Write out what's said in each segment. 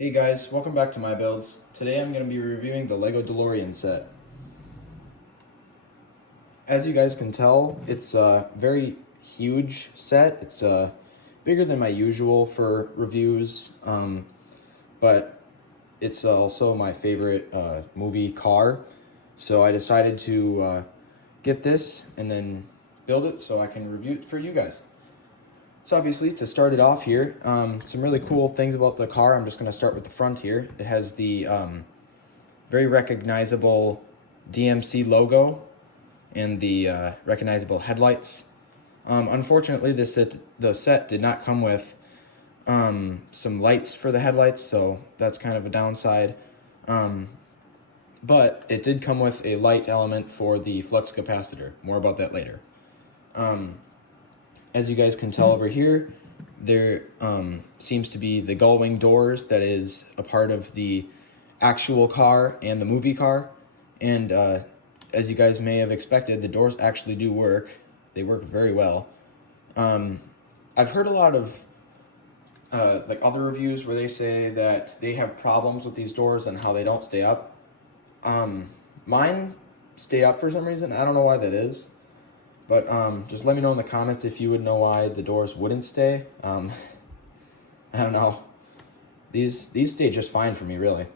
Hey guys, welcome back to my builds. Today I'm going to be reviewing the LEGO Delorean set. As you guys can tell, it's a very huge set. It's bigger than my usual for reviews, but it's also my favorite movie car. So I decided to get this and then build it so I can review it for you guys. So obviously, to start it off here, some really cool things about the car. I'm just going to start with the front here. It has the very recognizable DMC logo and the recognizable headlights. Unfortunately, the set did not come with some lights for the headlights, so that's kind of a downside. But it did come with a light element for the flux capacitor. More about that later. As you guys can tell over here, there seems to be the gull-wing doors that is a part of the actual car and the movie car. And as you guys may have expected, the doors actually do work. They work very well. I've heard a lot of like other reviews where they say that they have problems with these doors and how they don't stay up. Mine stay up for some reason. I don't know why that is. But just let me know in the comments if you would know why the doors wouldn't stay. I don't know. These stay just fine for me, really.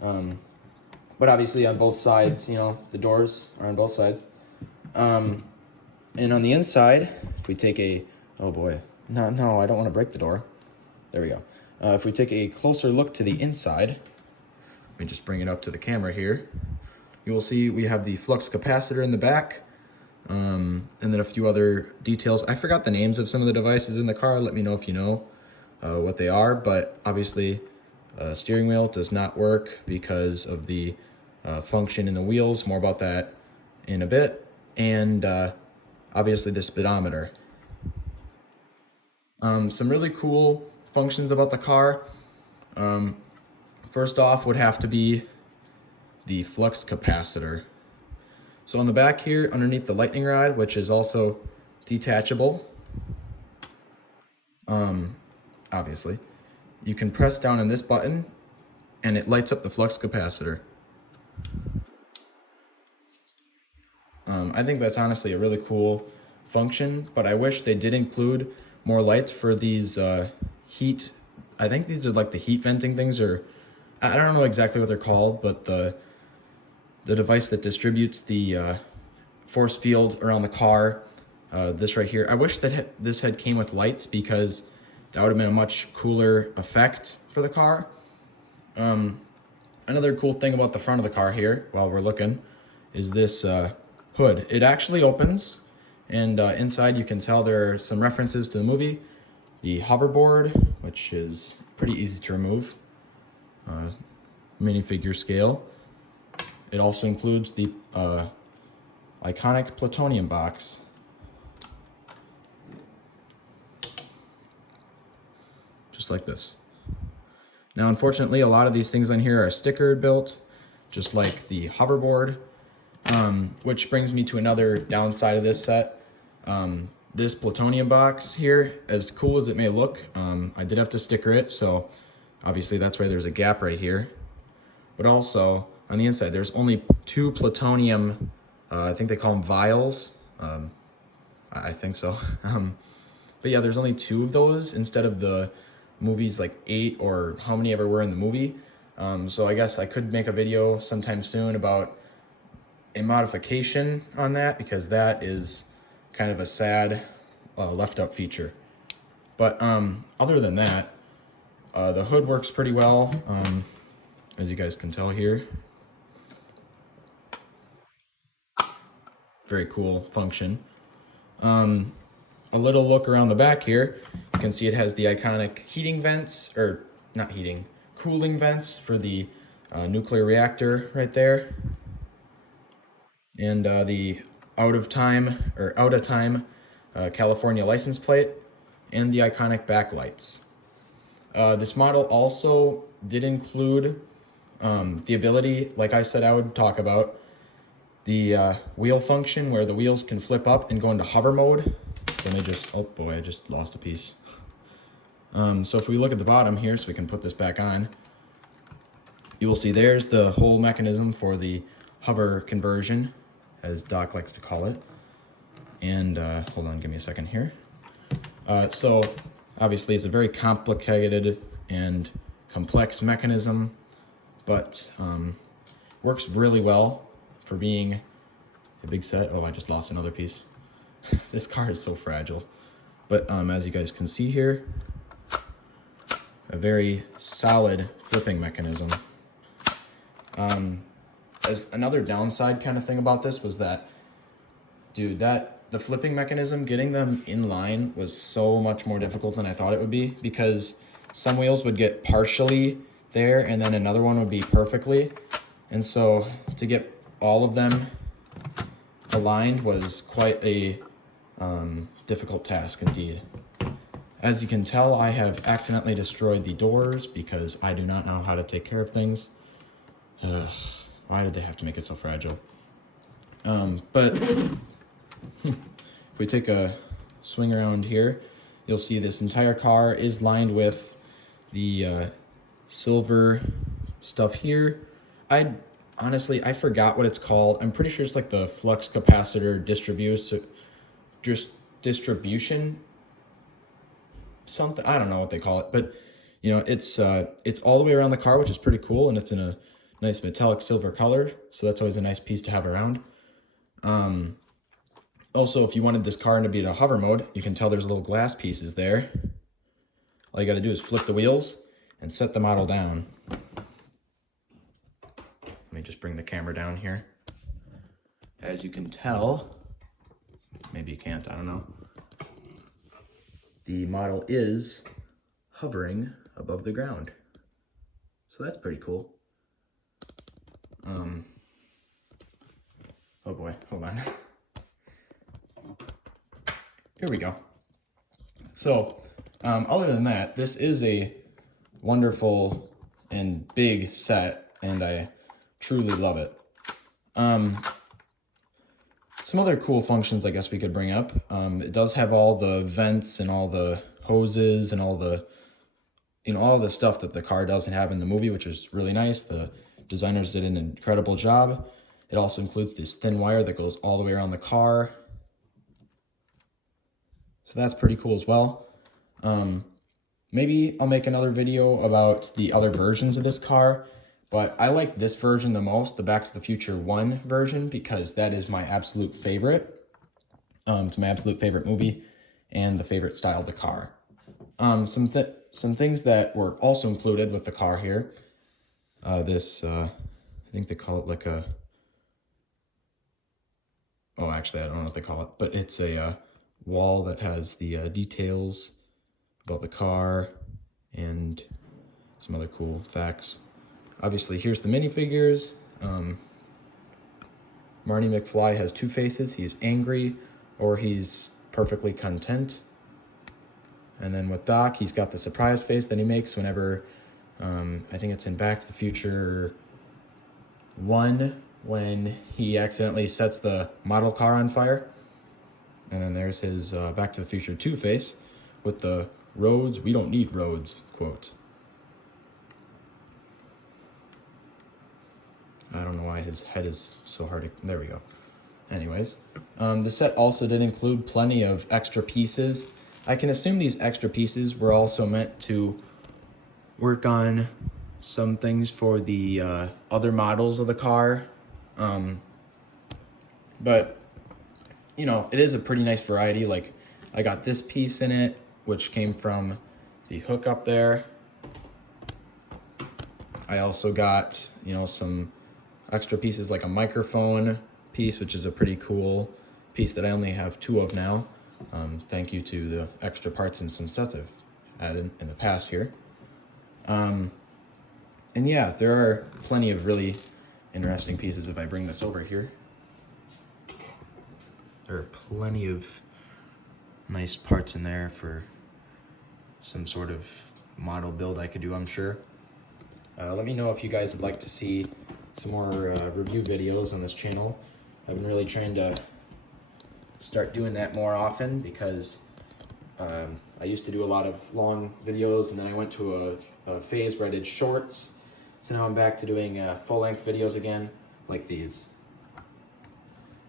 But obviously on both sides, you know, the doors are on both sides. And on the inside, if we take a... Oh boy. No, I don't want to break the door. There we go. If we take a closer look to the inside, let me just bring it up to the camera here. You will see we have the flux capacitor in the back. And then a few other details. I forgot the names of some of the devices in the car. Let me know if you know what they are. But obviously, steering wheel does not work because of the function in the wheels. More about that in a bit. And obviously the speedometer. Some really cool functions about the car. First off would have to be the flux capacitor. So on the back here, underneath the lightning rod, which is also detachable, obviously, you can press down on this button and it lights up the flux capacitor. I think that's honestly a really cool function, but I wish they did include more lights for these heat. I think these are like the heat venting things, or I don't know exactly what they're called, but the device that distributes the force field around the car, this right here. I wish that this had came with lights because that would have been a much cooler effect for the car. Another cool thing about the front of the car here, while we're looking, is this hood. It actually opens, and inside you can tell there are some references to the movie. The hoverboard, which is pretty easy to remove, minifigure scale. It also includes the iconic plutonium box. Just like this. Now, unfortunately, a lot of these things on here are sticker built, just like the hoverboard, which brings me to another downside of this set. This plutonium box here, as cool as it may look, I did have to sticker it, so obviously that's why there's a gap right here. But also, on the inside, there's only 2 plutonium, I think they call them vials. I think so. But yeah, there's only 2 of those instead of the movie's like 8 or how many ever were in the movie. So I guess I could make a video sometime soon about a modification on that, because that is kind of a sad left out feature. But other than that, the hood works pretty well, as you guys can tell here. Very cool function. A little look around the back here, you can see it has the iconic heating vents, or not heating, cooling vents for the nuclear reactor right there. And the out of time California license plate, and the iconic backlights. This model also did include the ability, like I said I would talk about, the wheel function where the wheels can flip up and go into hover mode. So let me just, oh boy, I just lost a piece. So if we look at the bottom here, so we can put this back on, you will see there's the whole mechanism for the hover conversion, as Doc likes to call it. And hold on, give me a second here. So obviously it's a very complicated and complex mechanism, but works really well for being a big set. Oh, I just lost another piece. This car is so fragile. But as you guys can see here, a very solid flipping mechanism. As another downside kind of thing about this was that, dude, the flipping mechanism, getting them in line was so much more difficult than I thought it would be, because some wheels would get partially there and then another one would be perfectly. And so to get all of them aligned was quite a difficult task indeed. As you can tell, I have accidentally destroyed the doors because I do not know how to take care of things. Why did they have to make it so fragile? But if we take a swing around here, you'll see this entire car is lined with the silver stuff here. Honestly, I forgot what it's called. I'm pretty sure it's like the flux capacitor distribution something. I don't know what they call it, but you know, it's all the way around the car, which is pretty cool, and it's in a nice metallic silver color, so that's always a nice piece to have around. Also, if you wanted this car to be in a hover mode, you can tell there's little glass pieces there. All you got to do is flip the wheels and set the model down. Let me just bring the camera down here. As you can tell, maybe you can't, I don't know, the model is hovering above the ground. So that's pretty cool. Oh boy, hold on. Here we go. So, other than that, this is a wonderful and big set, and I truly love it. Some other cool functions I guess we could bring up. It does have all the vents and all the hoses and all the, all the stuff that the car doesn't have in the movie, which is really nice. The designers did an incredible job. It also includes this thin wire that goes all the way around the car. So that's pretty cool as well. Maybe I'll make another video about the other versions of this car, but I like this version the most, the Back to the Future 1 version, because that is my absolute favorite. It's my absolute favorite movie and the favorite style of the car. Some things that were also included with the car here. This, I think they call it like a, oh, actually, I don't know what they call it, but it's a wall that has the details about the car and some other cool facts. Obviously, here's the minifigures. Marty McFly has two faces. He's angry or he's perfectly content. And then with Doc, he's got the surprise face that he makes whenever, I think it's in Back to the Future 1, when he accidentally sets the model car on fire. And then there's his Back to the Future 2 face with the "roads, we don't need roads" quote. I don't know why his head is so hard to, there we go. Anyways, the set also did include plenty of extra pieces. I can assume these extra pieces were also meant to work on some things for the other models of the car. But, it is a pretty nice variety. Like, I got this piece in it, which came from the hook up there. I also got, some extra pieces like a microphone piece, which is a pretty cool piece that I only have 2 of now. Thank you to the extra parts and some sets I've added in the past here. And yeah, there are plenty of really interesting pieces. If I bring this over here, there are plenty of nice parts in there for some sort of model build I could do, I'm sure. Let me know if you guys would like to see some more review videos on this channel. I've been really trying to start doing that more often because I used to do a lot of long videos, and then I went to a phase where I did shorts. So now I'm back to doing full-length videos again, like these.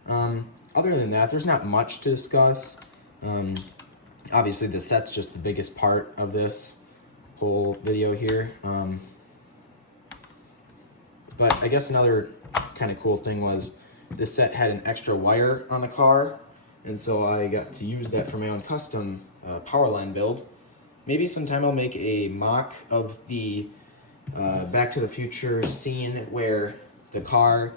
Other than that, there's not much to discuss. Obviously, the set's just the biggest part of this whole video here. But I guess another kind of cool thing was this set had an extra wire on the car, and so I got to use that for my own custom power line build. Maybe sometime I'll make a mock of the Back to the Future scene where the car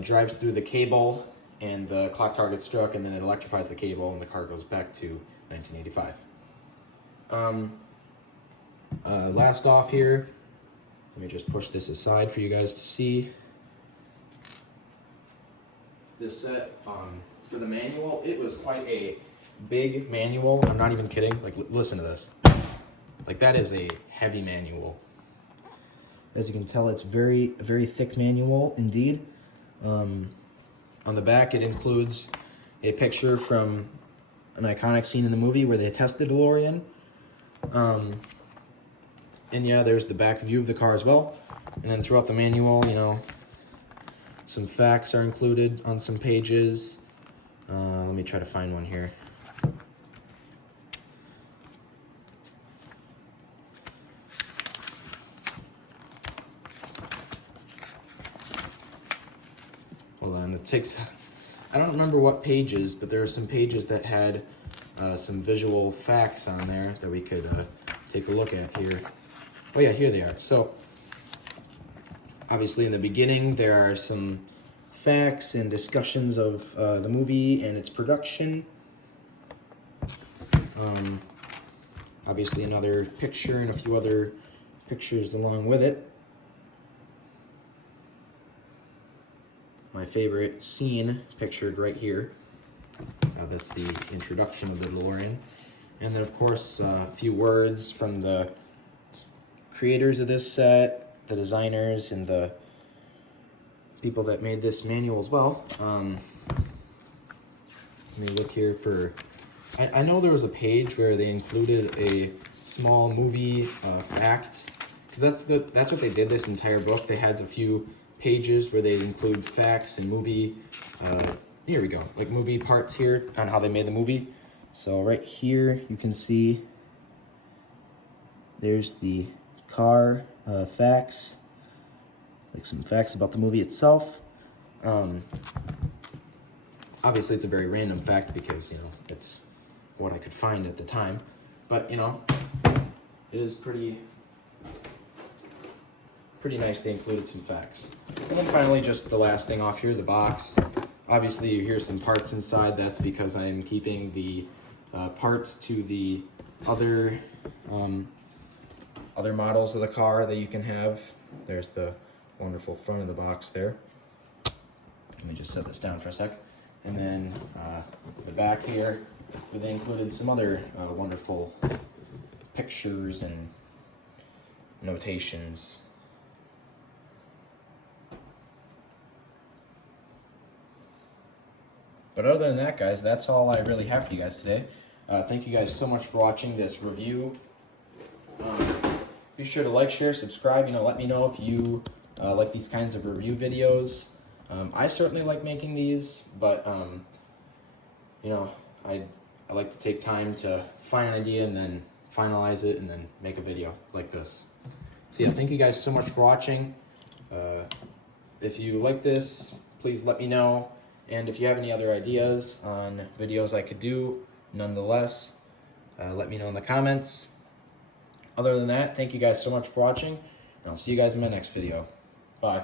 drives through the cable and the clock tower gets struck, and then it electrifies the cable and the car goes back to 1985. Last off here, let me just push this aside for you guys to see. This set, for the manual, it was quite a big manual. I'm not even kidding. Like, listen to this. Like, that is a heavy manual. As you can tell, it's very thick manual indeed. On the back, it includes a picture from an iconic scene in the movie where they test the DeLorean. And yeah, there's the back view of the car as well. And then throughout the manual, you know, some facts are included on some pages. Let me try to find one here. Hold on, it takes, I don't remember what pages, but there are some pages that had some visual facts on there that we could take a look at here. Oh yeah, here they are. So, obviously in the beginning, there are some facts and discussions of the movie and its production. Obviously another picture and a few other pictures along with it. My favorite scene pictured right here. That's the introduction of the DeLorean. And then of course a few words from the creators of this set, the designers, and the people that made this manual as well. Let me look here for, I know there was a page where they included a small movie fact, because that's what they did this entire book. They had a few pages where they include facts and movie, here we go, like movie parts here on how they made the movie. So right here you can see there's the car facts, like some facts about the movie itself. Obviously it's a very random fact because, you know, it's what I could find at the time, but you know, it is pretty nice they included some facts. And then finally, just the last thing off here, the box. Obviously you hear some parts inside. That's because I'm keeping the parts to the other models of the car that you can have. There's the wonderful front of the box there. Let me just set this down for a sec. And then the back here, where they included some other wonderful pictures and notations. But other than that, guys, that's all I really have for you guys today. Thank you guys so much for watching this review. Be sure to like, share, subscribe. You know, let me know if you like these kinds of review videos. I certainly like making these, but you know, I like to take time to find an idea and then finalize it and then make a video like this. So yeah, thank you guys so much for watching. If you like this, please let me know. And if you have any other ideas on videos I could do, nonetheless, let me know in the comments. Other than that, thank you guys so much for watching, and I'll see you guys in my next video. Bye.